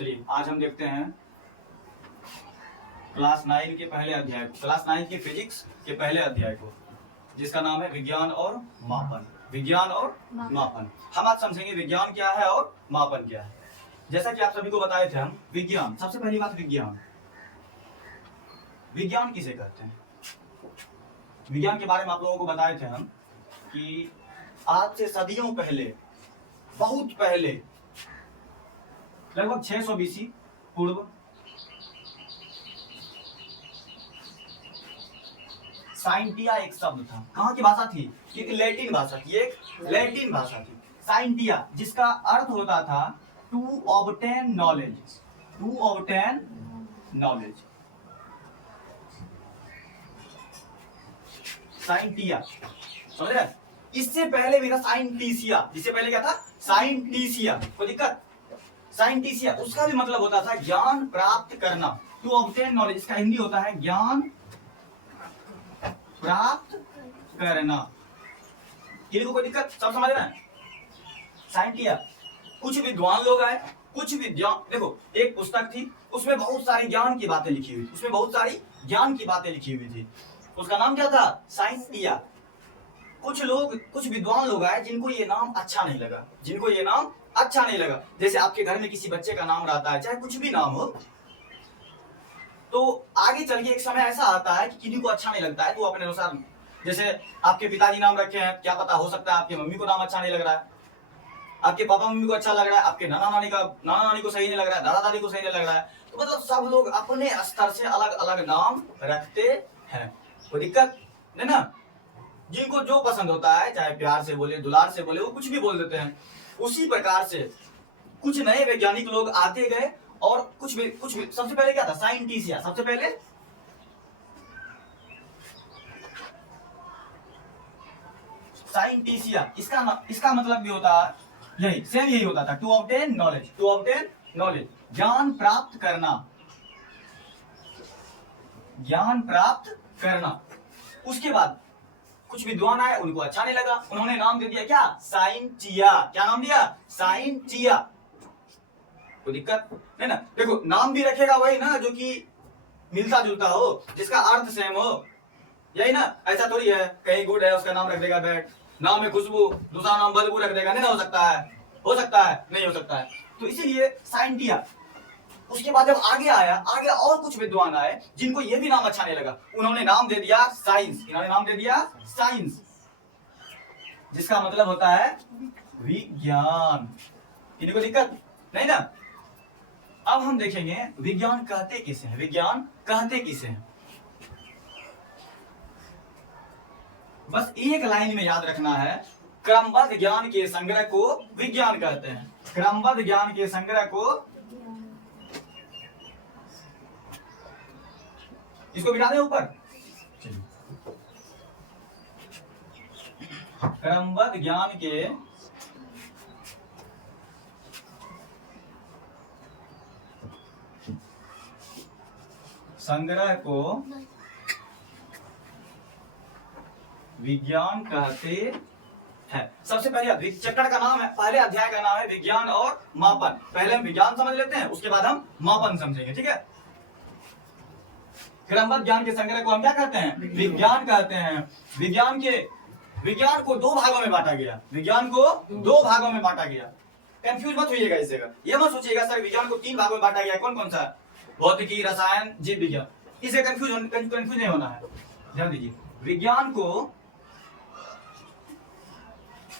चलिए आज हम देखते हैं क्लास 9 के पहले अध्याय को, क्लास 9 के फिजिक्स के पहले अध्याय को, जिसका नाम है विज्ञान और मापन। विज्ञान और मापन। हम आज समझेंगे विज्ञान क्या है और मापन क्या है। जैसा कि आप सभी को बताए थे हम, विज्ञान, सबसे पहली बात विज्ञान। विज्ञान किसे कहते हैं? विज्ञान के बारे में आप लोगों को बताए थे हम कि आज से सदियों पहले, बहुत पहले, लगभग 600 बीसी पूर्व साइंटिया एक शब्द था। कहाँ की भाषा थी? एक लैटिन भाषा थी, एक लैटिन भाषा थी साइंटिया, जिसका अर्थ होता था to obtain knowledge. To obtain knowledge, साइंटिया, समझ रहे? इससे पहले मेरा साइंटिसिया, जिससे पहले क्या था? साइंटिसिया। कोई दिक्कत? साइंटिसिया, उसका भी मतलब होता था ज्ञान प्राप्त करना। टू ऑब्टेन नॉलेज, इसका हिंदी होता है ज्ञान प्राप्त करना। किसी कोई दिक्कत? सब समझ रहे हैं? साइंटिया, कुछ विद्वान लोग आए, कुछ विद्वान, देखो एक पुस्तक थी, उसमें बहुत सारी ज्ञान की बातें लिखी हुई, उसमें बहुत सारी ज्ञान की बातें लिखी हुई थी। उसका नाम क्या था? साइंटिया। कुछ लोग, कुछ विद्वान लोग आए जिनको ये नाम अच्छा नहीं लगा, जिनको ये नाम अच्छा नहीं लगा। जैसे आपके घर में किसी बच्चे का नाम रहता है, चाहे कुछ भी नाम हो, तो आगे चल के एक समय ऐसा आता है कि किसी को अच्छा नहीं लगता है, तो अपने अनुसार, जैसे आपके पिताजी नाम रखे हैं, क्या पता हो सकता है आपके मम्मी को नाम अच्छा नहीं लग रहा है, आपके पापा मम्मी को अच्छा लग रहा है, आपके नाना नानी को सही नहीं लग रहा है, दादा दादी को सही नहीं लग रहा है। तो मतलब सब लोग अपने स्तर से अलग अलग नाम रखते हैं। कोई दिक्कत नहीं ना? जिनको जो पसंद होता है, चाहे प्यार से बोले, दुलार से बोले, वो कुछ भी बोल देते हैं। उसी प्रकार से कुछ नए वैज्ञानिक लोग आते गए, और कुछ भी सबसे पहले क्या था? साइंटिसिया। सबसे पहले साइंटिसिया, इसका मतलब भी होता है यही, सेम यही होता था, to obtain knowledge. To obtain knowledge, ज्ञान प्राप्त करना, ज्ञान प्राप्त करना। उसके बाद कुछ विद्वान आए, उनको अच्छा नहीं लगा, उन्होंने नाम दे दिया क्या? साइंटिया। क्या नाम दिया? साइंटिया। कोई दिक्कत नहीं ना? देखो नाम भी रखेगा वही ना जो कि मिलता जुलता हो, जिसका अर्थ सेम हो, यही ना? ऐसा थोड़ी है कहीं गुड है उसका नाम रख देगा बैड, नाम है खुशबू, दूसरा नाम बदबू रख देगा। नहीं ना हो सकता है? हो सकता है? नहीं हो सकता है। तो इसीलिए साइंटिया। उसके बाद जब आगे आया, आगे और कुछ विद्वान आए जिनको ये भी नाम अच्छा नहीं लगा, उन्होंने नाम दे दिया साइंस। इन्होंने नाम दे दिया साइंस, जिसका मतलब होता है विज्ञान। किसी को दिक्कत नहीं ना? अब हम देखेंगे विज्ञान कहते किसे हैं। विज्ञान कहते किसे हैं? बस एक लाइन में याद रखना है, क्रमबद्ध ज्ञान के संग्रह को विज्ञान कहते हैं। क्रमबद्ध ज्ञान के संग्रह को, इसको बिठा दें ऊपर। क्रमबद्ध ज्ञान के संग्रह को विज्ञान कहते हैं। सबसे पहले चैप्टर का नाम है, पहले अध्याय का नाम है विज्ञान और मापन। पहले हम विज्ञान समझ लेते हैं, उसके बाद हम मापन समझेंगे, ठीक है? क्रमबद्ध ज्ञान के संग्रह को हम क्या कहते हैं? विज्ञान कहते हैं। विज्ञान को दो भागों में बांटा गया। विज्ञान को दो भागों में बांटा गया। कंफ्यूज मत होइएगा इस जगह, ये मत सोचिएगा सर विज्ञान को 3 भागों में बांटा गया, कौन कौन सा? भौतिकी, रसायन, जीव विज्ञान। इसे कंफ्यूज नहीं होना है, ध्यान दीजिए। विज्ञान को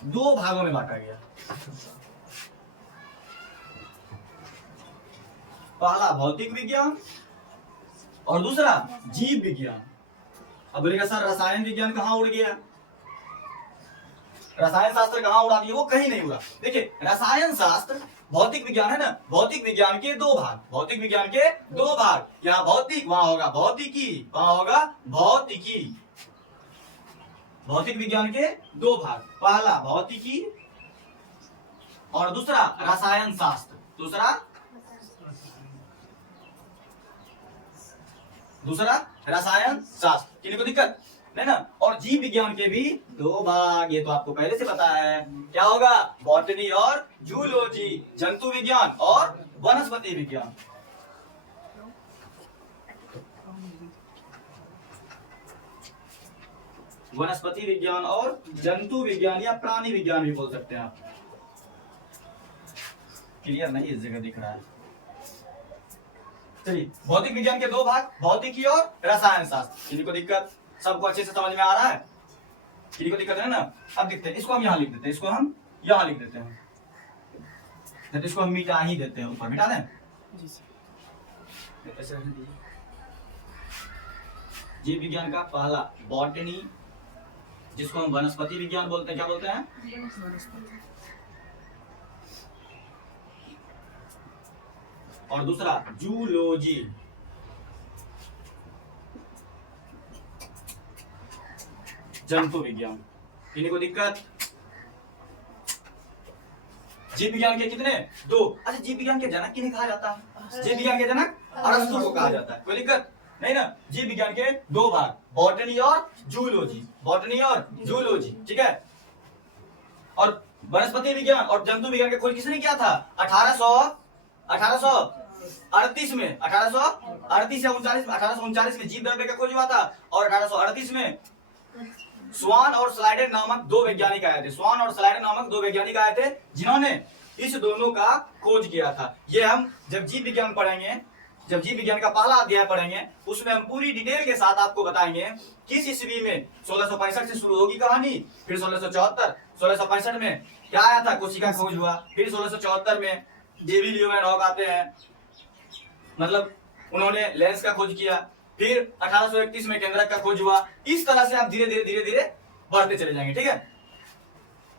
2 भागों में बांटा गया। पहला भौतिक विज्ञान और दूसरा जीव विज्ञान। अब बोलेगा सर रसायन विज्ञान कहाँ उड़ गया, रसायन शास्त्र कहाँ उड़ा दिया? वो कहीं नहीं उड़ा। देखिए रसायन शास्त्र भौतिक विज्ञान है ना, भौतिक विज्ञान के 2 भाग, भौतिक विज्ञान के 2 भाग। यहाँ भौतिक, वहां होगा भौतिकी, वहां होगा भौतिकी। भौतिक विज्ञान के 2 भाग, पहला भौतिकी और दूसरा रसायन शास्त्र। दूसरा रसायन शास्त्र। किसी को दिक्कत नहीं ना? और जीव विज्ञान के भी 2 भाग, ये तो आपको पहले से पता है। क्या होगा? बॉटनी और जूलॉजी, जंतु विज्ञान और वनस्पति विज्ञान। वनस्पति विज्ञान और जंतु विज्ञान या प्राणी विज्ञान भी बोल सकते हैं आप। क्लियर नहीं इस जगह दिख रहा है। चलिए, भौतिक विज्ञान के दो भाग, भौतिकी और रसायन शास्त्र। किसी को दिक्कत, सबको अच्छे से समझ में आ रहा है? किसी को दिक्कत है ना? अब देखते हैं, इसको हम यहाँ लिख देते हैं, इसको हम यहाँ लिख देते हैं, तो इसको हम मिटा ही देते हैं, ऊपर मिटा दें। ऐसे रहने दीजिए। जीव विज्ञान का पहला बॉटनी, जिसको हम वनस्पति विज्ञान बोलते हैं, क्या बोलते हैं? और दूसरा जूलॉजी, जंतु विज्ञान। किन्हीं को दिक्कत? जीव विज्ञान के कितने? दो। अच्छा, जीव विज्ञान के जनक किन्हें कहा जाता है? जीव विज्ञान के जनक अरस्तु को कहा जाता है। कोई दिक्कत नहीं ना? जीव विज्ञान के दो भाग, बॉटनी और जूलॉजी, बॉटनी और जूलॉजी, ठीक है। और वनस्पति विज्ञान और जंतु विज्ञान की खोज किसने किया था? 1838 में, 1838 या 1839 में जीव द्रव्य का खोज हुआ था। और 1838 में स्वान और स्लाइडर नामक दो वैज्ञानिक आए थे। स्वान और स्लाइडर नामक दो वैज्ञानिक आए थे, जिन्होंने इस दोनों का खोज किया था। ये हम जब जीव विज्ञान पढ़ेंगे, जब जीव विज्ञान का पहला अध्याय पढ़ेंगे, उसमें हम पूरी डिटेल के साथ आपको बताएंगे किस ईस्वी में 1665 से शुरू होगी कहानी, फिर 1674, 1665 में क्या आया था? कोशिका खोज हुआ। फिर 1674 में डेविड ल्यूमेनहॉक आते हैं, मतलब उन्होंने लेंस का खोज किया। फिर 1831 में केंद्रक का खोज हुआ। इस तरह से आप धीरे धीरे बढ़ते चले जाएंगे, ठीक है।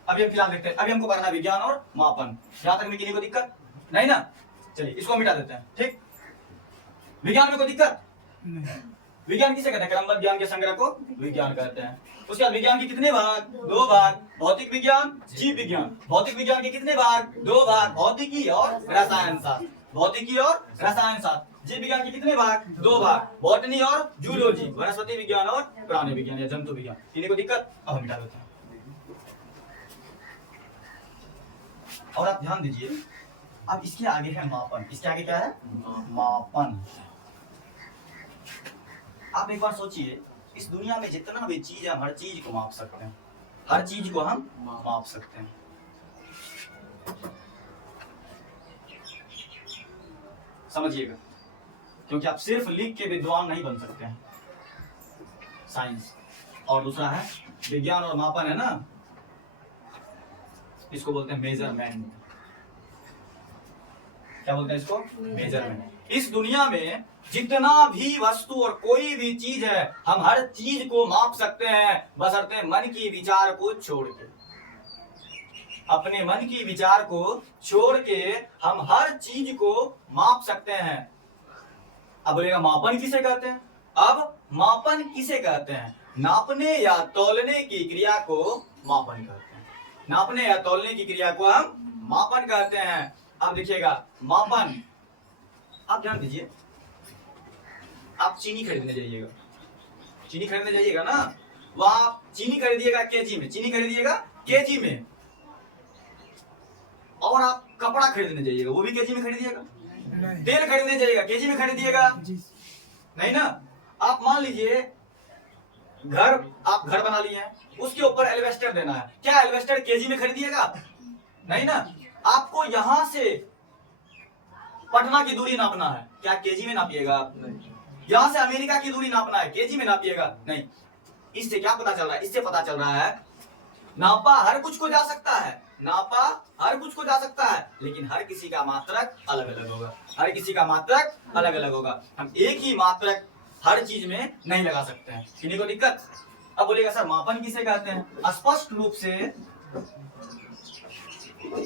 अभी फिलहाल देखते हैं, अभी हमको पढ़ना विज्ञान और मापन। यहां तक में किसी को दिक्कत नहीं ना? चलिए, इसको मिटा देते हैं, ठीक। विज्ञान में कोई दिक्कत? विज्ञान किसे कहते हैं? क्रमबद्ध ज्ञान के संग्रह को विज्ञान कहते हैं। उसके बाद विज्ञान के कितने भाग? दो भाग, भौतिक विज्ञान, जीव विज्ञान। भौतिक विज्ञान के कितने भाग? दो भाग, भौतिकी और रसायन शास्त्र, भौतिकी और रसायन शास्त्र। जीव विज्ञान के कितने भाग? दो भाग, बॉटनी और जूलॉजी, वनस्पति विज्ञान और प्राणी विज्ञान या जंतु विज्ञान। किसी को दिक्कत? अब हम मिटा देते हैं। और आप ध्यान दीजिए, अब इसके आगे है मापन। इसके आगे क्या है? मापन। आप एक बार सोचिए, इस दुनिया में जितना भी चीज है, हर चीज को माप सकते हैं, हर चीज को हम माप सकते हैं। समझिएगा, क्योंकि आप सिर्फ लिख के विद्वान नहीं बन सकते हैं। साइंस और दूसरा है विज्ञान और मापन, है ना? इसको बोलते हैं मेजरमेंट। क्या बोलते हैं इसको? मेजरमेंट। इस दुनिया में जितना भी वस्तु और कोई भी चीज है, हम हर चीज को माप सकते हैं, बशर्ते मन की विचार को छोड़ के। अपने मन की विचार को छोड़ के हम हर चीज को माप सकते हैं। अब बोलेगा मापन किसे कहते हैं? अब मापन किसे कहते हैं? नापने या तौलने की क्रिया को मापन कहते हैं। नापने या तौलने की क्रिया को हम मापन कहते हैं। अब देखिएगा, मापन, आप ध्यान दीजिए, आप चीनी खरीदने जाइएगा, चीनी खरीदने जाइएगा ना, वहां आप चीनी खरीदिएगा केजी में, चीनी खरीदिएगा केजी में। और आप कपड़ा खरीदने जाइएगा, वो भी केजी में खरीदिएगा। तेल खरीदने जाइएगा, केजी में खरीदिएगा, नहीं ना? आप मान लीजिए आप घर बना लिए हैं, उसके ऊपर एल्वेस्टर देना है, क्या एल्वेस्टर केजी में खरीदिएगा? नहीं ना? आपको यहां से पटना की दूरी नापना है, क्या केजी में नापिएगा आप? यहां से अमेरिका की दूरी नापना है, केजी में नापिएगा? नहीं। इससे क्या पता चल रहा है? इससे पता चल रहा है नापा हर कुछ को जा सकता है, नापा हर कुछ को जा सकता है, लेकिन हर किसी का मात्रक अलग अलग होगा, हर किसी का मात्रक अलग अलग होगा। हम एक ही मात्रक हर चीज में नहीं लगा सकते हैं। किसी को दिक्कत? अब बोलेगा सर मापन किसे कहते हैं? स्पष्ट रूप से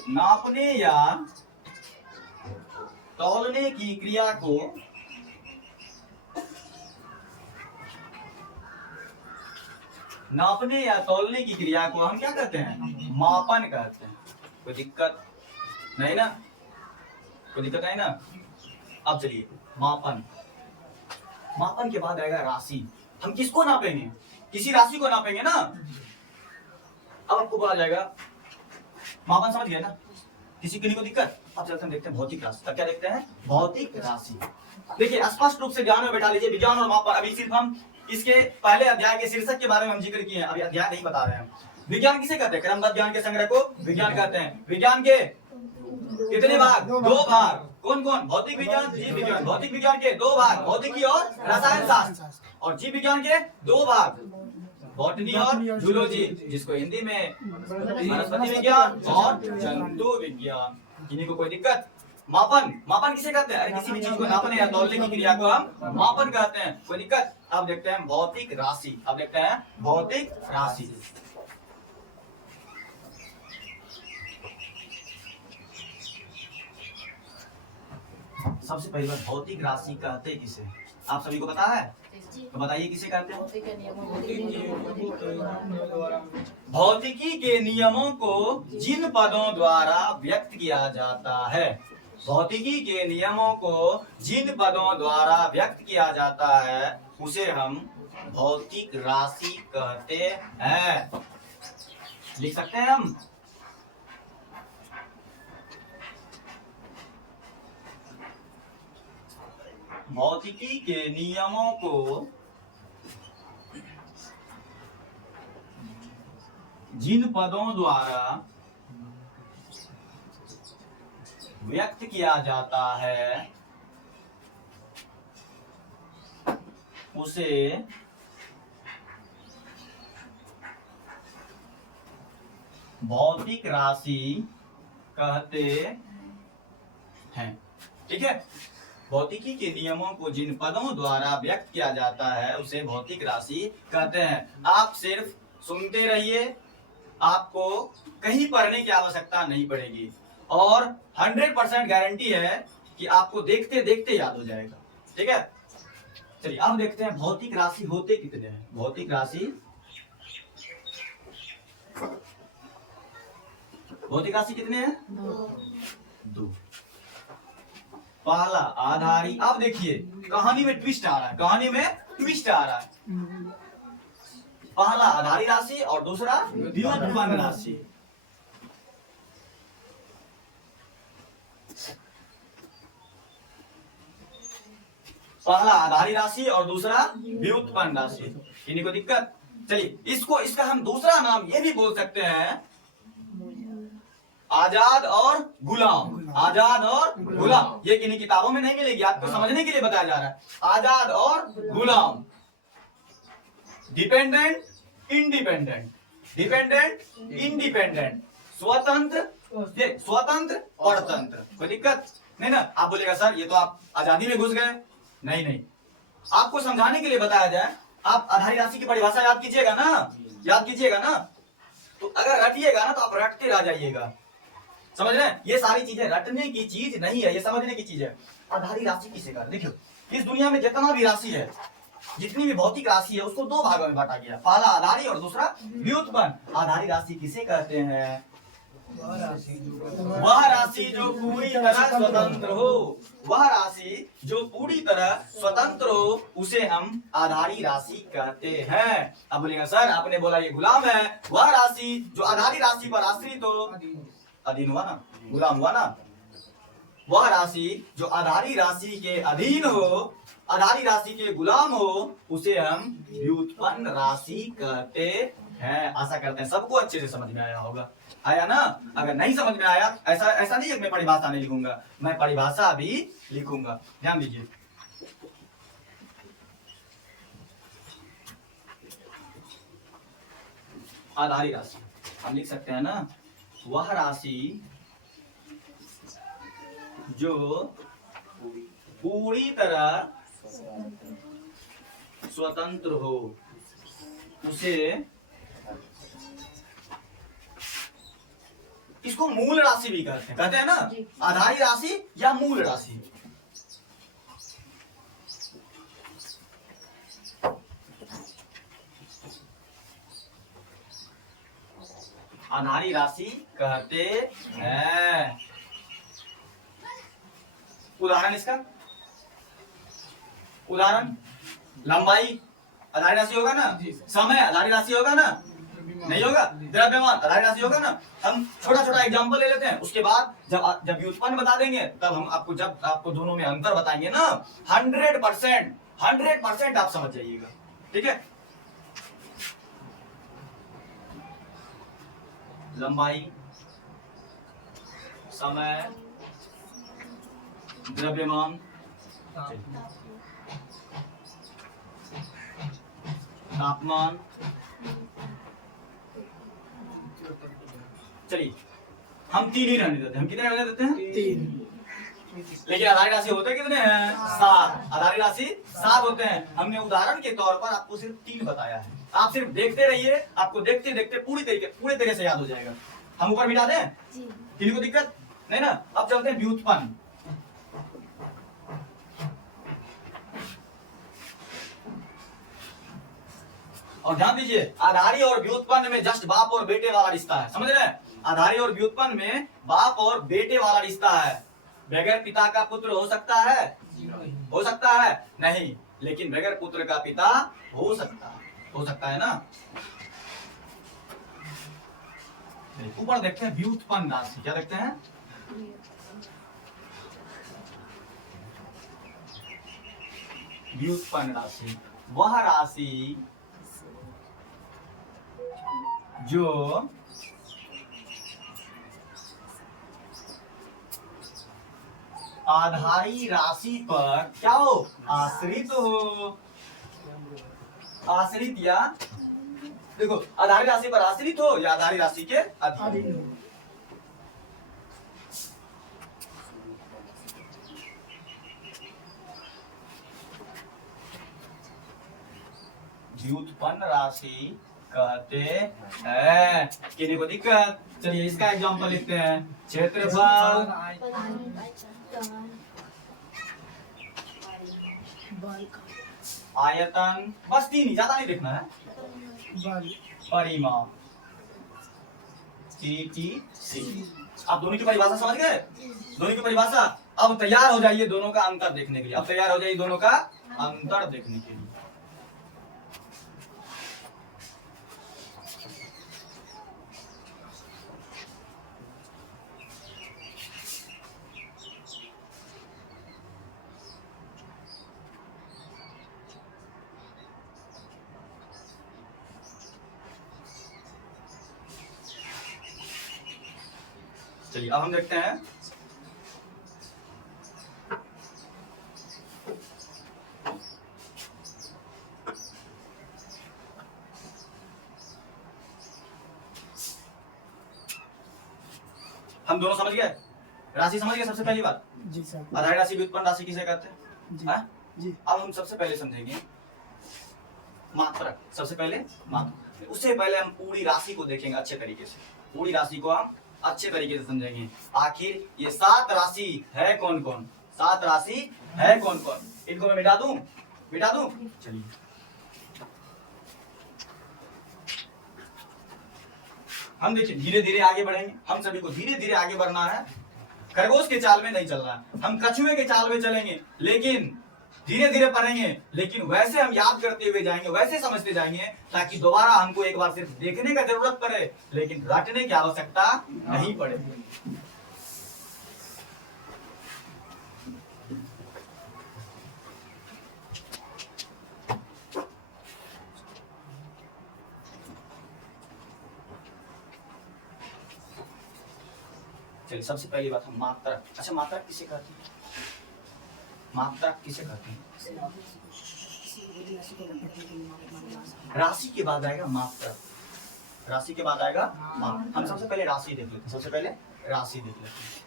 नापने या तौलने की क्रिया को नापने या तौलने की क्रिया को हम क्या कहते हैं? मापन कहते हैं। कोई दिक्कत नहीं ना? कोई दिक्कत नहीं ना? अब चलिए, मापन, मापन के बाद आएगा राशि। हम किसको नापेंगे? किसी राशि को नापेंगे ना। अब आपको पता जाएगा, मापन समझ गए ना? किसी किन्हीं को दिक्कत? अब चलते हैं देखते हैं भौतिक राशि। अब क्या देखते हैं? भौतिक राशि। देखिए स्पष्ट रूप से ध्यान में बैठा लीजिए, विज्ञान और मापन। अभी सिर्फ हम इसके पहले अध्याय के शीर्षक के बारे में हम जिक्र किए हैं, अभी अध्याय नहीं बता रहे हैं। विज्ञान किसे कहते हैं? क्रमबद्ध ज्ञान के संग्रह को विज्ञान कहते हैं। विज्ञान के कितने भाग? 2 भाग। कौन कौन? भौतिक विज्ञान, जीव विज्ञान। भौतिक विज्ञान के 2 भाग, भौतिकी और रसायन शास्त्र। और जीव विज्ञान के 2 भाग, बॉटनी और जूलॉजी, जिसको हिंदी में वनस्पति विज्ञान और जंतु विज्ञान। किन्हीं को कोई दिक्कत? मापन, मापन किसे कहते हैं? अरे किसी भी चीज को नापने या तौलने की क्रिया को हम मापन कहते हैं। कोई दिक्कत? अब देखते हैं भौतिक राशि। अब देखते हैं भौतिक राशि। सबसे पहली बात, भौतिक राशि कहते किसे? आप सभी को पता है? तो बताइए किसे कहते हैं? भौतिकी के नियमों को जिन पदों द्वारा व्यक्त किया जाता है, भौतिकी के नियमों को जिन पदों द्वारा व्यक्त किया जाता है उसे हम भौतिक राशि कहते हैं। लिख सकते हैं हम? भौतिकी के नियमों को जिन पदों द्वारा व्यक्त किया जाता है उसे भौतिक राशि कहते हैं। ठीक है? भौतिकी के नियमों को जिन पदों द्वारा व्यक्त किया जाता है उसे भौतिक राशि कहते हैं। आप सिर्फ सुनते रहिए, आपको कहीं पढ़ने की आवश्यकता नहीं पड़ेगी और 100% गारंटी है कि आपको देखते देखते याद हो जाएगा। ठीक है? चलिए अब देखते हैं भौतिक राशि होते कितने हैं। भौतिक राशि, भौतिक राशि कितने हैं? 2। पहला आधारी। अब देखिए कहानी में ट्विस्ट आ रहा है, कहानी में ट्विस्ट आ रहा है। पहला आधारी राशि और दूसरा व्युत्पन्न राशि। पहला आधारी राशि और दूसरा व्युत्पन्न राशि। किन्हीं को दिक्कत? चलिए इसका हम दूसरा नाम ये भी बोल सकते हैं, आजाद और गुलाम। आजाद और गुलाम, ये किन्हीं किताबों में नहीं मिलेगी, आपको समझने के लिए बताया जा रहा है। आजाद और गुलाम, डिपेंडेंट, इंडिपेंडेंट, डिपेंडेंट, इंडिपेंडेंट, स्वतंत्र, स्वतंत्र, परतंत्र। कोई दिक्कत नहीं ना? आप बोलेगा सर ये तो आप आजादी में घुस गए। नहीं नहीं, आपको समझाने के लिए बताया जाए। आप आधारी राशि की परिभाषा याद कीजिएगा ना, याद कीजिएगा ना। तो अगर रटिएगा ना तो आप रटते रह जाइएगा। समझ रहे हैं? ये सारी चीजें रटने की चीज नहीं है, ये समझने की चीज है। आधारी राशि किसे कहते हैं? देखियो इस दुनिया में जितना भी राशि है, जितनी भी भौतिक राशि है, उसको 2 भागों में बांटा गया, पहला आधारी और दूसरा व्युत्पन्न। आधारी राशि किसे कहते हैं? वह राशि जो पूरी तरह स्वतंत्र हो, वह राशि जो पूरी तरह स्वतंत्र हो उसे हम आधारी राशि कहते हैं। अब बोलेगा सर आपने बोला ये गुलाम है। वह राशि जो आधारी राशि पर आश्रित हो, अधीन हुआ ना, गुलाम हुआ ना। वह राशि जो आधारी राशि के अधीन हो, आधारी राशि के गुलाम हो, उसे हम व्युत्पन्न राशि कहते हैं। आशा करते हैं सबको अच्छे से समझ में आया होगा। आया ना? अगर नहीं समझ में आया, ऐसा नहीं है मैं परिभाषा नहीं लिखूंगा, मैं परिभाषा भी लिखूंगा। ध्यान दीजिए। आधारी राशि हम लिख सकते हैं ना, वह राशि जो पूरी तरह स्वतंत्र हो उसे, इसको मूल राशि भी कहते हैं ना, आधारी राशि या मूल राशि। आधारी राशि कहते हैं। उदाहरण इसका, उदाहरण लंबाई आधारी राशि होगा ना, समय आधारी राशि होगा ना, नहीं होगा। द्रव्यमान आधारित राशि होगा ना। हम छोटा छोटा एग्जांपल ले लेते हैं, उसके बाद जब व्युत्पन्न बता देंगे तब हम आपको दोनों में अंतर बताएंगे ना, 100% आप समझ जाइएगा, ठीक है। लंबाई, समय, द्रव्यमान, तापमान। चलिए हम 3 ही रहने देते हैं। हम कितने रहने देते हैं? 3। लेकिन आधारित राशि होते कितने हैं? 7। आधारित राशि 7 होते हैं। हमने उदाहरण के तौर पर आपको सिर्फ 3 बताया है। आप सिर्फ देखते रहिए, आपको देखते देखते पूरी तरह से याद हो जाएगा। हम ऊपर मिटा दें? किसी को दिक्कत नहीं ना। अब चलते हैं व्युत्पन्न। और ध्यान दीजिए, आधारी और व्युत्पन्न में जस्ट बाप और बेटे वाला रिश्ता है, समझ रहे हैं? आधारी और व्युत्पन्न में बाप और बेटे वाला रिश्ता है। बगैर पिता का पुत्र हो सकता है? हो सकता है नहीं, लेकिन बगैर पुत्र का पिता हो सकता है ना। ऊपर देखते हैं व्युत्पन्न राशि। क्या देखते हैं? व्युत्पन्न राशि वह राशि जो आधारी राशि पर क्या हो? आश्रित हो। आश्रित या देखो, आधारी राशि पर आश्रित हो या आधारी राशि के अधीन हो। व्युत्पन्न राशि कहते हैं। किसी को दिक्कत? चलिए इसका एग्जांपल लिखते हैं। क्षेत्रफल, आयतन, बस 3 ही, ज्यादा नहीं देखना है। परिमाप, TTC। आप दोनों की परिभाषा समझ गए? दोनों की परिभाषा। अब तैयार हो जाइए दोनों का अंतर देखने के लिए। अब तैयार हो जाइए दोनों का अंतर देखने के लिए। चलिए अब हम देखते हैं हम दोनों समझ गए, राशि समझ गए। सबसे पहली बात जी सर। आधारी राशि व्युत्पन्न राशि किसे कहते हैं? जी, हाँ? जी। अब हम सबसे पहले समझेंगे मात्रक। सबसे पहले मात्रक, उससे पहले हम पूरी राशि को देखेंगे अच्छे तरीके से। पूरी राशि को हम अच्छे तरीके से समझेंगे। आखिर ये 7 राशि है कौन कौन? 7 राशि है कौन कौन? इनको मैं मिटा दूं? चलिए हम देखिए धीरे धीरे आगे बढ़ेंगे। हम सभी को धीरे धीरे आगे बढ़ना है। खरगोश के चाल में नहीं चलना है, हम कछुए के चाल में चलेंगे, लेकिन धीरे धीरे पढ़ेंगे। लेकिन वैसे हम याद करते हुए जाएंगे, वैसे समझते जाएंगे, ताकि दोबारा हमको एक बार सिर्फ देखने का जरूरत पड़े, लेकिन रटने की आवश्यकता नहीं पड़े। चलिए सबसे पहली बात हम मात्रक। अच्छा मात्रक किसे कहते हैं? मात्रक किसे कहते हैं? राशि के बाद आएगा मात्रक। राशि के बाद आएगा मात्रक। हम सबसे पहले राशि देख लेते हैं। सबसे पहले राशि देख लेते हैं।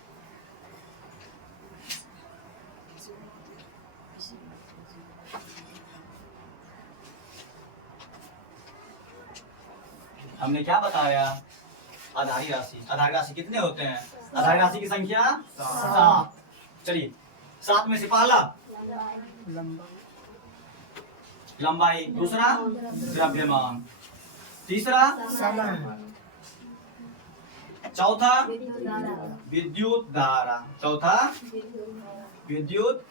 हमने क्या बताया? आधारी राशि। आधारी राशि कितने होते हैं? आधारी राशि की संख्या 7। चलिए 7 में से पहला लंबाई, दूसरा द्रव्यमान, तीसरा चौथा विद्युत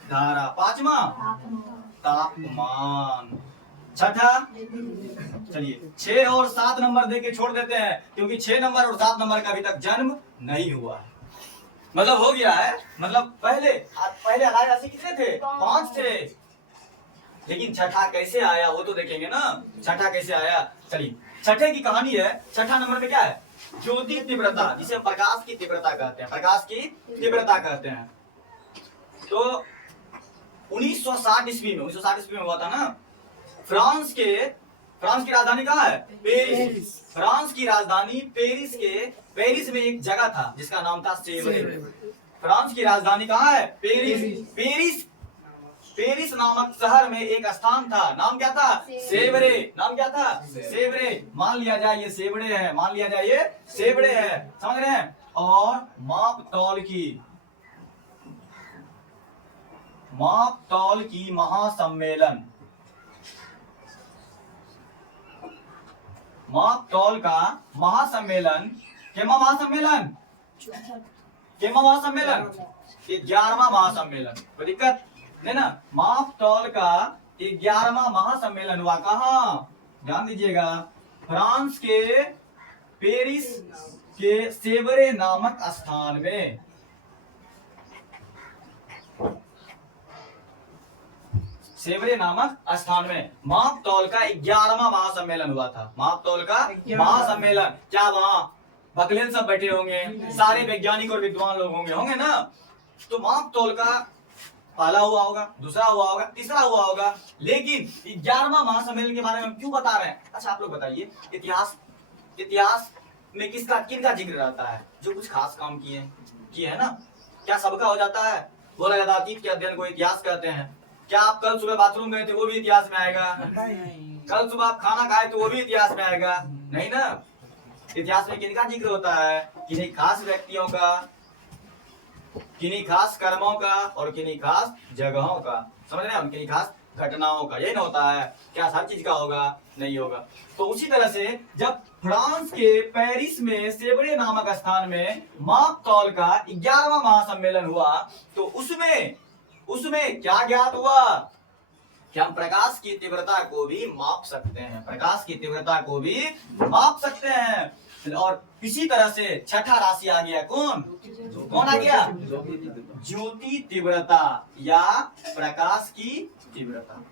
धारा, पांचवा तापमान, छठा, चलिए 6 और 7 नंबर दे के छोड़ देते हैं, क्योंकि 6 नंबर और 7 नंबर का अभी तक जन्म नहीं हुआ है। मतलब हो गया है, मतलब पहले अलाय राशि कितने थे? 5 थे, लेकिन छठा कैसे आया वो तो देखेंगे ना, छठा कैसे आया। चलिए छठे की कहानी है। छठा नंबर में क्या है? ज्योति तीव्रता, जिसे प्रकाश की तीव्रता कहते हैं, प्रकाश की तीव्रता कहते हैं। तो 1960 ईस्वी में हुआ था ना। फ्रांस की राजधानी कहाँ है? पेरिस। फ्रांस की राजधानी पेरिस में एक जगह था जिसका नाम था सेवरे। फ्रांस की राजधानी कहाँ है? पेरिस नामक शहर में एक स्थान था, नाम क्या था? सेवरे। नाम क्या था? सेवरे। मान लिया जाए ये सेवड़े है, समझ रहे हैं। और माप तौल की महासम्मेलन, माप तौल का महासम्मेलन, केमा महासम्मेलन 11वां महासम्मेलन, कोई दिक्कत नहीं ना। माप तौल का 11वां महासम्मेलन हुआ कहाँ? ध्यान दीजिएगा, फ्रांस के पेरिस के सेवरे नामक स्थान में। सेवरे नामक स्थान में माप तौल का 11वां महासम्मेलन हुआ था। माप तौल का महासम्मेलन, क्या वहां बकलेल सब बैठे होंगे, सारे वैज्ञानिक और विद्वान लोग होंगे ना। तो माप तौल का पहला हुआ होगा, दूसरा हुआ होगा, तीसरा हुआ होगा, लेकिन 11वां महासम्मेलन के बारे में हम क्यों बता रहे हैं? अच्छा आप लोग बताइए, इतिहास में किनका जिक्र रहता है? जो कुछ खास काम किए है ना। क्या सबका हो जाता है? बोला जाता है अतीत के अध्ययन को इतिहास कहते हैं। क्या आप कल सुबह बाथरूम गए थे वो भी इतिहास में आएगा? कल सुबह आप खाना खाए तो वो भी इतिहास में आएगा? नहीं ना। इतिहास में किनका जिक्र होता है? किन्हीं खास व्यक्तियों का, किन्हीं खास कर्मों का और किन्हीं खास जगहों का, समझ रहे हैं, किन्हीं खास घटनाओं का। यही ना होता है, क्या हर चीज का होगा? नहीं होगा। तो उसी तरह से जब फ्रांस के पेरिस में सेवरे नामक स्थान में माप तौल का 11वां महासम्मेलन हुआ, तो उसमें क्या ज्ञात हुआ कि हम प्रकाश की तीव्रता को भी माप सकते हैं, और इसी तरह से छठा राशि आ गया, कौन आ गया? ज्योति तीव्रता या प्रकाश की तीव्रता।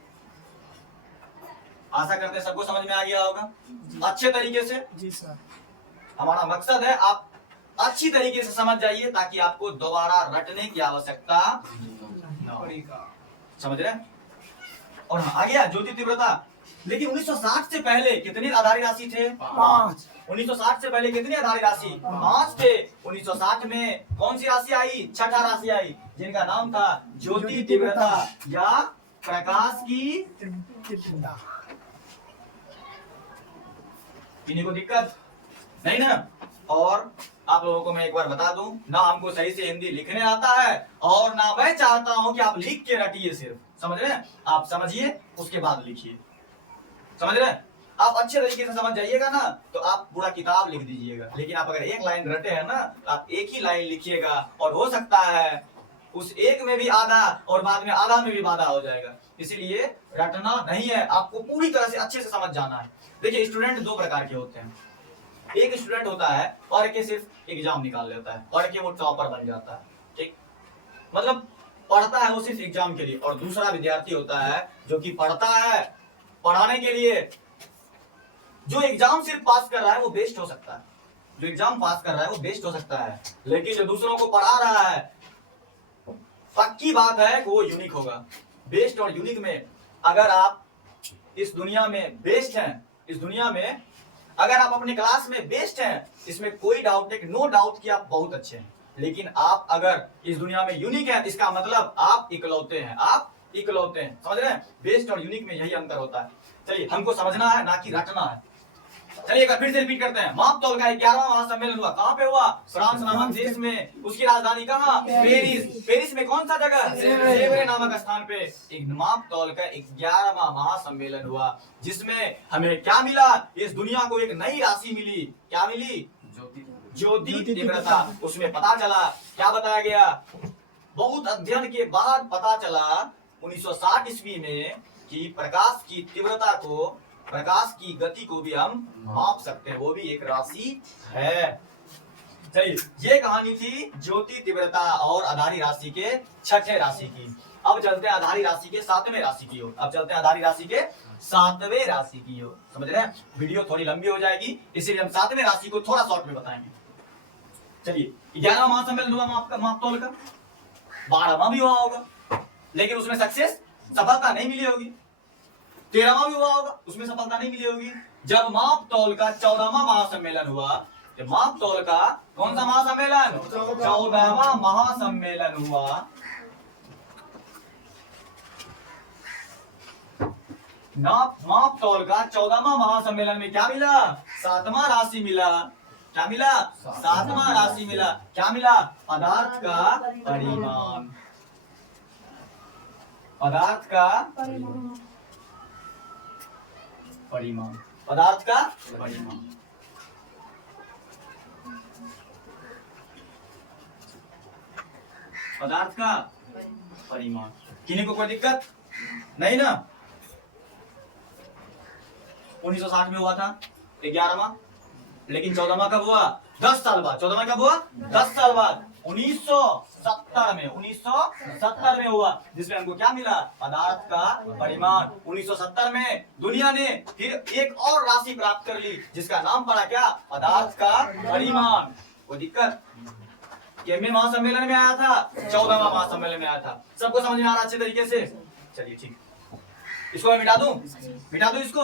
आशा करते हैं सबको समझ में आ गया होगा अच्छे तरीके से। जी सर। हमारा मकसद है आप अच्छी तरीके से समझ जाइए, ताकि आपको दोबारा रटने की आवश्यकता समझ रहे हैं। और हाँ आ गया ज्योति तीव्रता। लेकिन 1960 से पहले कितनी आधारी राशि थे? 5। 1960 से पहले कितनी आधारी राशि? 5 थे। 1960 में कौन सी राशि आई? छठा राशि आई, जिनका नाम था ज्योति तीव्रता या प्रकाश की तीव्रता। किन्हीं को दिक्कत नहीं ना। और आप लोगों को मैं एक बार बता दूं, ना हमको सही से हिंदी लिखने आता है और ना मैं चाहता हूं कि आप लिख के रटिए, सिर्फ समझ रहे हैं। आप समझिए उसके बाद लिखिए, समझ रहे हैं। आप अच्छे तरीके से समझ जाइएगा ना तो आप पूरा किताब लिख दीजिएगा। लेकिन आप अगर एक लाइन रटे हैं ना, आप एक ही लाइन लिखिएगा, और हो सकता है उस एक में भी आधा और बाद में आधा में भी बाधा हो जाएगा। इसीलिए रटना नहीं है, आपको पूरी तरह से अच्छे से समझ जाना है। देखिए स्टूडेंट 2 प्रकार के होते हैं। एक स्टूडेंट होता है पढ़ के सिर्फ एग्जाम निकाल लेता है, पढ़ के वो टॉपर बन जाता है, ठीक, मतलब पढ़ता है वो सिर्फ एग्जाम के लिए। और दूसरा विद्यार्थी होता है जो कि पढ़ता है पढ़ाने के लिए। जो एग्जाम सिर्फ पास कर रहा है वो बेस्ट हो सकता है, लेकिन जो दूसरों को पढ़ा रहा है, पक्की बात है कि वो यूनिक होगा। बेस्ट और यूनिक में अगर आप इस दुनिया में बेस्ट हैं, अगर आप अपने क्लास में बेस्ट हैं, इसमें कोई डाउट नहीं, नो डाउट कि आप बहुत अच्छे हैं। लेकिन आप अगर इस दुनिया में यूनिक हैं, इसका मतलब आप इकलौते हैं, समझ रहे हैं। बेस्ट और यूनिक में यही अंतर होता है। चलिए हमको समझना है, ना कि रटना है। चलिए एक बार फिर से रिपीट करते हैं। माप तौल का 11वां महासम्मेलन हुआ, कहाँ पे हुआ? फ्रांस नामक देश में। उसकी राजधानी कहाँ? पेरिस में कौन सा जगह? सेवरे नामक स्थान पे एक माप तौल का 11वां महासम्मेलन हुआ, जिसमें हमें क्या मिला? इस दुनिया को एक नई राशि मिली। क्या मिली? ज्योति तीव्रता। उसमें पता चला, क्या बताया गया? बहुत अध्ययन के बाद पता चला 1960 ईस्वी में कि प्रकाश की तीव्रता को, प्रकाश की गति को भी हम माप सकते हैं, वो भी एक राशि है। चलिए, ये कहानी थी ज्योति तीव्रता और आधारी राशि के छठे राशि की। अब चलते हैं आधारी राशि के सातवें राशि की ओर। अब चलते हैं आधारी राशि के सातवें राशि की ओर। समझ रहे हैं? वीडियो थोड़ी लंबी हो जाएगी, इसीलिए हम सातवें राशि को थोड़ा शॉर्ट में बताएंगे। चलिए, 11वां महासम्मेलन हुआ मापतौल का, 12वां भी हुआ होगा, लेकिन उसमें सक्सेस, सफलता नहीं मिली होगी। 13वां भी हुआ होगा, उसमें सफलता नहीं मिली होगी। जब मापतौल का 14वां महासम्मेलन हुआ, जब मापतौल का कौन सा महासम्मेलन, 14वां महासम्मेलन हुआ, मापतौल का 14वां महासम्मेलन में क्या मिला, सातवां राशि मिला। क्या मिला, सातवां राशि मिला। क्या मिला, पदार्थ का परिमाण, पदार्थ का परिमाण, पदार्थ का परिमाण। पदार्थ का परिमाण। किन्हीं को कोई दिक्कत नहीं ना? 1960 में हुआ था 11वां, लेकिन 14वां कब हुआ, 10 साल बाद। 14वां कब हुआ, 10 साल बाद, 1970 में, 1970 में हुआ, जिसमें हमको क्या मिला, पदार्थ का परिमाण। 1970 में दुनिया ने फिर एक और राशि प्राप्त कर ली, जिसका नाम पड़ा क्या, पदार्थ का परिमाण। कोई दिक्कत? कितने महासम्मेलन में आया था, 14वां महासम्मेलन में आया था। सबको समझ में आ रहा अच्छे तरीके से? चलिए ठीक, इसको मैं मिटा दूं, मिटा दूं इसको।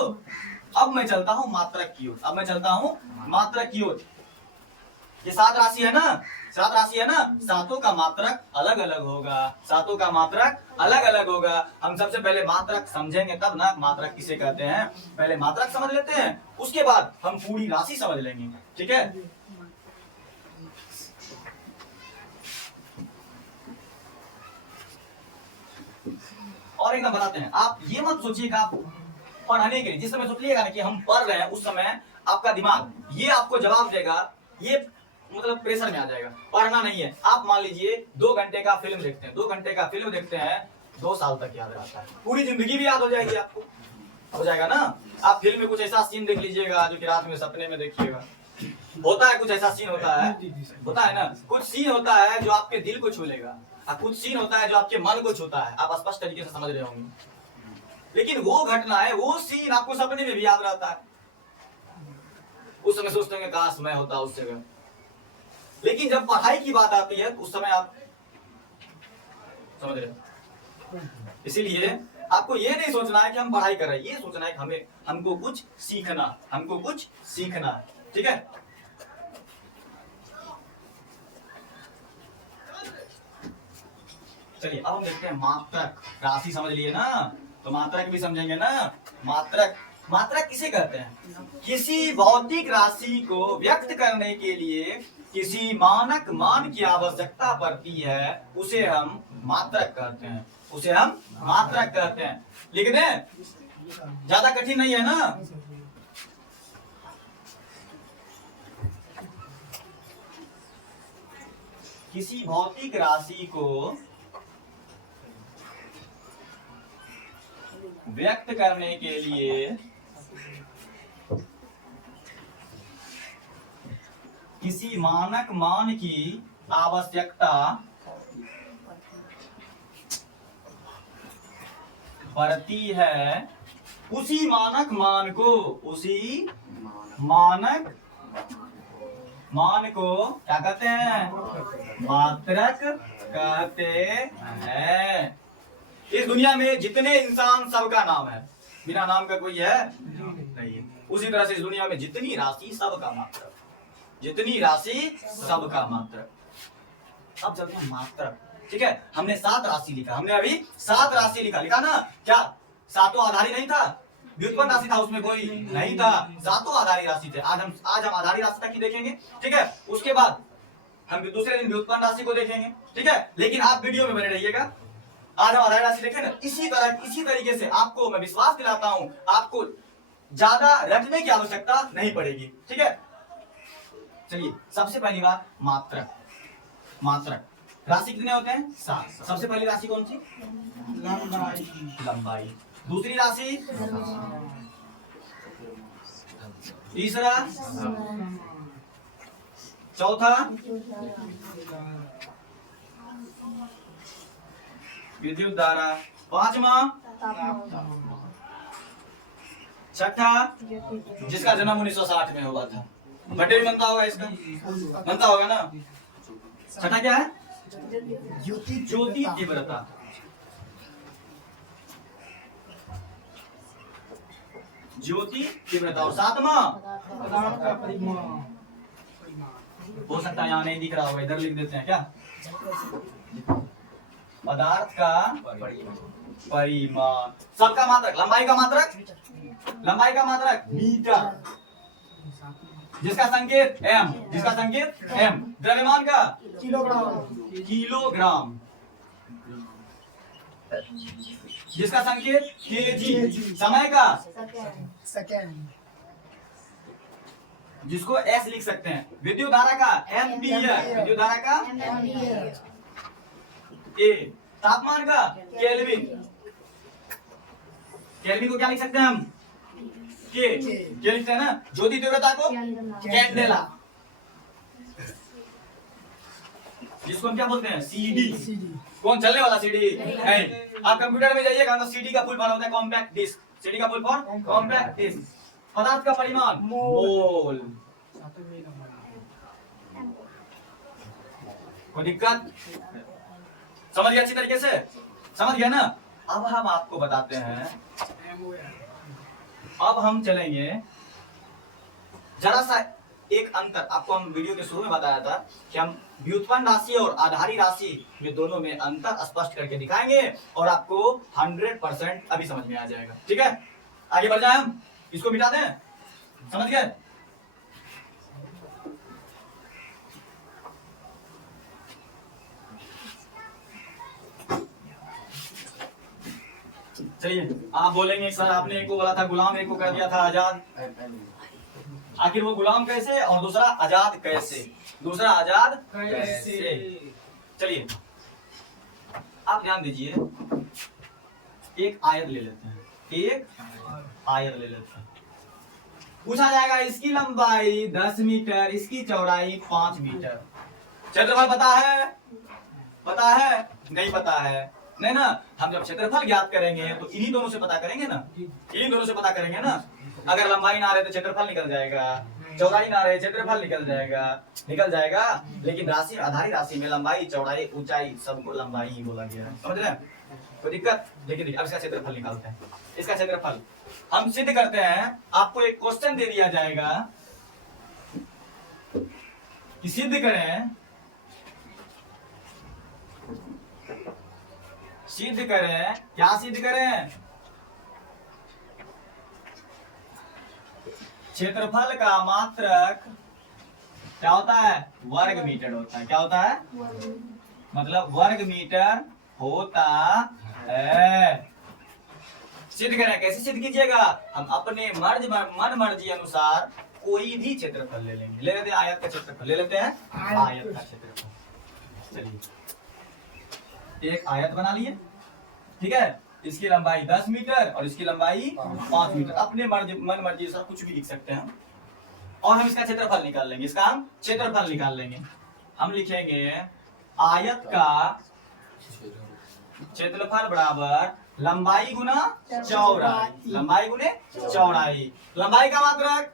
अब मैं चलता हूं मात्रक की ओर, अब मैं चलता हूं मात्रक की ओर। ये 7 राशि है ना, 7 राशि है ना, सातों का मात्रक अलग अलग होगा, सातों का मात्रक अलग अलग होगा। हम सबसे पहले मात्रक समझेंगे, तब ना मात्रक किसे कहते हैं। पहले मात्रक समझ लेते हैं, उसके बाद हम पूरी राशि समझ लेंगे, ठीक है। और एकदम बताते हैं, आप ये मत सोचिएगा आप पढ़ने के लिए, जिस समय सोचिएगा ना कि हम पढ़ रहे हैं, उस समय आपका दिमाग ये आपको जवाब देगा, ये मतलब प्रेशर में आ जाएगा। पढ़ना नहीं है। आप मान लीजिए 2 घंटे का फिल्म देखते हैं, 2 घंटे का फिल्म देखते हैं, 2 साल तक याद रहता है, पूरी जिंदगी भी याद हो जाएगी आपको, हो जाएगा ना। आप फिल्म में कुछ ऐसा सीन देख लीजिएगा जो कि रात में सपने में देखिएगा, होता है कुछ ऐसा सीन होता है ना, कुछ सीन होता है जो आपके दिल को छू लेगा, कुछ सीन होता है जो आपके मन को छूता है। आप स्पष्ट तरीके से समझ रहे होंगे। लेकिन वो घटना है, वो सीन आपको सपने में भी याद रहता है। उस समय सोचते हैं काश मैं होता उस जगह। लेकिन जब पढ़ाई की बात आती है उस समय आप समझ रहे हो। इसीलिए आपको ये नहीं सोचना है कि हम पढ़ाई कर रहे हैं, ये सोचना है कि हमको कुछ सीखना, हमको कुछ सीखना, ठीक है। चलिए अब हम देखते हैं मात्रक। राशि समझ लिए ना, तो मात्रक भी समझेंगे ना। मात्रक, मात्रक किसे कहते हैं, किसी भौतिक राशि को व्यक्त करने के लिए किसी मानक मान की आवश्यकता पड़ती है, उसे हम मात्रक कहते हैं, उसे हम मात्रक कहते हैं। लिख दें, ज्यादा कठिन नहीं है ना। किसी भौतिक राशि को व्यक्त करने के लिए किसी मानक मान की आवश्यकता पड़ती है, उसी मानक मान को, उसी मानक मान को क्या कहते हैं, मात्रक कहते हैं। इस दुनिया में जितने इंसान सबका नाम है, बिना नाम का कोई है नहीं। उसी तरह से इस दुनिया में जितनी राशि सबका मात्रक, जितनी राशि सबका मात्रक। अब चलते हैं मात्रक, ठीक है। हमने 7 राशि लिखा, हमने अभी 7 राशि लिखा ना। क्या सातों आधारी नहीं था, व्युत्पन्न राशि था, उसमें कोई नहीं था, सातों आधारी राशि थे। आज हम आधारी राशि तक ही देखेंगे, ठीक है। उसके बाद हम दूसरे दिन व्युत्पन्न राशि को देखेंगे, ठीक है। लेकिन आप वीडियो में बने रहिएगा। आज हम आधारी राशि देखें ना, इसी तरीके से आपको मैं विश्वास दिलाता हूं, आपको ज्यादा रटने की आवश्यकता नहीं पड़ेगी, ठीक है। चलिए सबसे पहली बात मात्रक। मात्रक राशि कितने होते हैं, 7। सबसे पहली राशि कौन सी, लंबाई। लंबाई दूसरी राशि, तीसरा, चौथा विद्युत धारा, पांचवा, छठा जिसका जन्म 1960 में हुआ था, बर्थडे भी बनता होगा इसका, बनता होगा ना। छठा क्या है? ज्योति तीव्रता। ज्योति तीव्रता। और सातवां हो सकता है यहाँ नहीं दिख रहा होगा, इधर लिख देते हैं क्या? पदार्थ का परिमाण। सबका मात्रक, लंबाई का मात्रक, लंबाई का मात्रक मीटर, जिसका संकेत m, जिसका संकेत m। द्रव्यमान का किलोग्राम, किलोग्राम, जिसका संकेत kg। समय का सेकेंड, जिसको s लिख सकते हैं। विद्युत धारा का एम्पियर, विद्युत धारा का a। तापमान का केल्विन, केल्विन को क्या लिख सकते हैं हम? के लिखते हैं ना। ज्योति तीव्रता को कैंडेला, जिसको हम क्या बोलते हैं? सीडी। कौन चलने वाला सीडी? नहीं। आप कंप्यूटर में जाइएगा तो सीडी का फुल फॉर्म होता है कॉम्पैक्ट डिस्क। सीडी का फुल फॉर्म कॉम्पैक्ट डिस्क। पदार्थ का परिमाण मोल। कोई दिक्कत? समझ गया अच्छी तरीके से? समझ गया ना। अब हम आपको बताते हैं, अब हम चलेंगे जरा सा एक अंतर। आपको हम वीडियो के शुरू में बताया था कि हम व्युत्पन्न राशि और आधारी राशि में दोनों में अंतर स्पष्ट करके दिखाएंगे और आपको 100% अभी समझ में आ जाएगा। ठीक है, आगे बढ़ जाए, हम इसको मिटा दें। समझ गए? चलिए, आप बोलेंगे सर आपने एक को बोला था गुलाम, एक को कर दिया था आजाद। आखिर वो गुलाम कैसे और दूसरा आजाद कैसे? दूसरा आजाद कैसे? चलिए आप ध्यान दीजिए, एक आयत ले लेते हैं, एक आयत ले लेते हैं। पूछा जाएगा इसकी लंबाई 10 मीटर, इसकी चौड़ाई 5 मीटर। क्षेत्रफल पता है? पता है? नहीं पता है? नहीं ना। हम जब क्षेत्रफल ज्ञात करेंगे तो इन्हीं दोनों से पता करेंगे ना, इन्हीं दोनों से पता करेंगे ना। अगर लंबाई ना रहे तो क्षेत्रफल निकल जाएगा, चौड़ाई ना रहे क्षेत्रफल निकल जाएगा, निकल जाएगा। लेकिन राशि, आधारी राशि में लंबाई, चौड़ाई, ऊंचाई सबको लंबाई ही बोला गया है। समझ रहे हैं? कोई दिक्कत? देखिए अब इसका क्षेत्रफल निकालते हैं। इसका क्षेत्रफल हम सिद्ध करते हैं। आपको एक क्वेश्चन दे दिया जाएगा कि सिद्ध करें, सिद्ध करें। क्या सिद्ध करें? क्षेत्रफल का मात्रक क्या होता है? वर्ग मीटर होता है। क्या होता है? मतलब वर्ग मीटर होता है। सिद्ध करें। कैसे सिद्ध कीजिएगा? हम अपने मन मर्जी अनुसार कोई भी क्षेत्रफल ले लेंगे। ले लेते हैं आयत का क्षेत्रफल, ले लेते हैं आयत का क्षेत्रफल। चलिए एक आयत बना लिए, ठीक है। इसकी लंबाई 10 मीटर और इसकी लंबाई 5 मीटर। अपने मन मर्जी से कुछ भी लिख सकते हैं और हम इसका क्षेत्रफल निकाल लेंगे। इसका हम क्षेत्रफल निकाल लेंगे। हम लिखेंगे आयत का क्षेत्रफल बराबर लंबाई गुना चौड़ाई, लंबाई गुने चौड़ाई। लंबाई का मात्रक,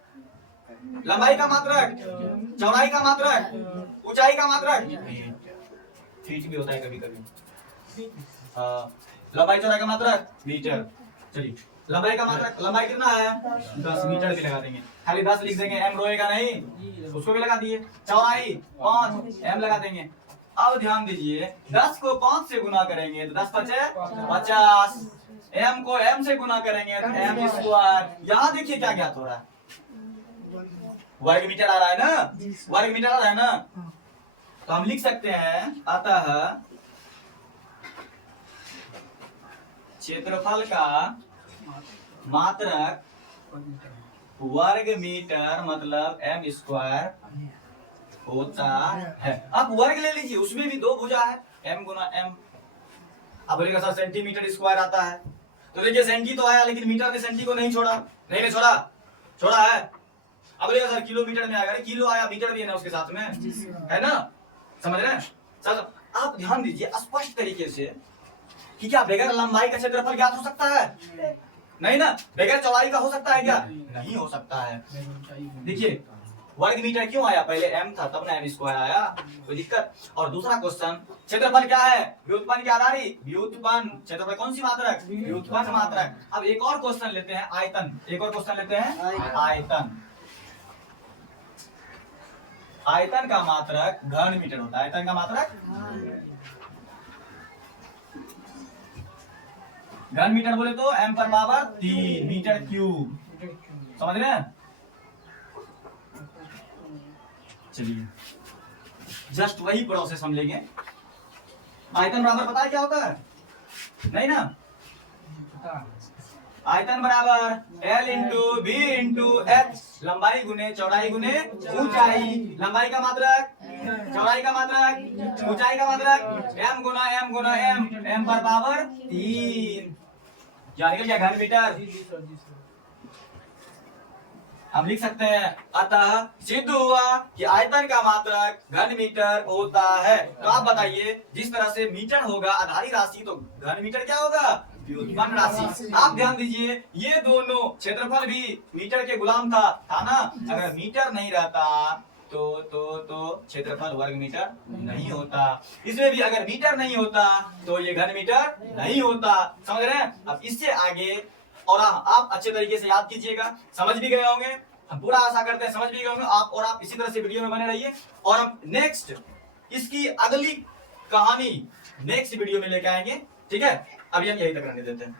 लंबाई का मात्रक, चौड़ाई का मात्रक, ऊंचाई का मात्रक, फीट भी होता है कभी कभी। लंबाई चौड़ाई का मात्रक मीटर। चलिए लंबाई का मात्रक, लंबाई कितना है? 10 मीटर भी लगा देंगे। खाली 10 लिख देंगे, एम रोएगा नहीं, उसको भी लगा दिए। चौड़ाई 5, एम लगा देंगे। अब ध्यान दीजिए, 10 को 5 से गुना करेंगे तो 10 पचे 50, एम को एम से गुना करेंगे तो एम स्क्वायर। यहाँ देखिए क्या ज्ञात हो रहा है? वर्ग मीटर आ रहा है ना, वर्ग मीटर आ रहा है ना। तो हम लिख सकते हैं अतः क्षेत्रफल का मात्रक वर्ग मीटर मतलब एम स्क्वायर होता है। अब वर्ग ले लीजिए, उसमें भी 2 भुजा है, m गुना m। अब बोलेगा सर सेंटीमीटर स्क्वायर आता है, तो देखिए सेंटी तो आया, लेकिन मीटर ने सेंटी को नहीं छोड़ा, नहीं छोड़ा, छोड़ा है। अब बोलेगा सर किलोमीटर में आएगा, अरे किलो आया, मीटर भी है ना उसके साथ में, है ना, समझ रहे हैं। चलो आप ध्यान दीजिए स्पष्ट तरीके से कि क्या बगैर लंबाई का क्षेत्रफल ज्ञात हो सकता है? नहीं ना। बगैर चौड़ाई का हो सकता है क्या? नहीं हो सकता है। देखिए वर्ग मीटर क्यों आया, पहले m था तब ना m स्क्वायर आया, कोई दिक्कत। और दूसरा क्वेश्चन, क्षेत्रफल क्या है? व्युत्पन्न की आधारी, व्युत्पन्न। क्षेत्रफल कौन सी मात्रक? व्युत्पन्न मात्रक। अब एक और क्वेश्चन लेते हैं, आयतन। एक और क्वेश्चन लेते हैं, आयतन। आयतन का मात्रक घन मीटर होता है। आयतन का मात्रक घन मीटर बोले तो m पर पावर 3 मीटर क्यूब, समझ रहे हैं। चलिए जस्ट वही प्रोसेस हम लेंगे। आयतन बराबर पता है क्या होता है? नहीं ना। आयतन बराबर L into B into H, लंबाई गुने चौड़ाई गुने ऊंचाई। लंबाई का मात्रक, चौड़ाई का मात्रक, ऊंचाई का मात्रक, m गुना m, m पर पावर 3, यानी कि घन मीटर। हम लिख सकते हैं अतः सिद्ध हुआ कि आयतन का मात्रक घन मीटर होता है। तो आप बताइए, जिस तरह से मीटर होगा आधारी राशि, तो घन मीटर क्या होगा? व्युत्पन्न राशि। आप ध्यान दीजिए, ये दोनों क्षेत्रफल भी मीटर के गुलाम था ना। अगर मीटर नहीं रहता तो क्षेत्रफल वर्ग मीटर नहीं होता। इसमें भी अगर मीटर नहीं होता तो ये घन मीटर नहीं होता, समझ रहे हैं। अब इससे आगे और आप अच्छे तरीके से याद कीजिएगा, समझ भी गए होंगे, हम पूरा आशा करते हैं समझ भी गए होंगे आप। और आप इसी तरह से वीडियो में बने रहिए, और हम नेक्स्ट इसकी अगली कहानी नेक्स्ट वीडियो में लेके आएंगे, ठीक है। अभी हम यही तक रहने देते हैं।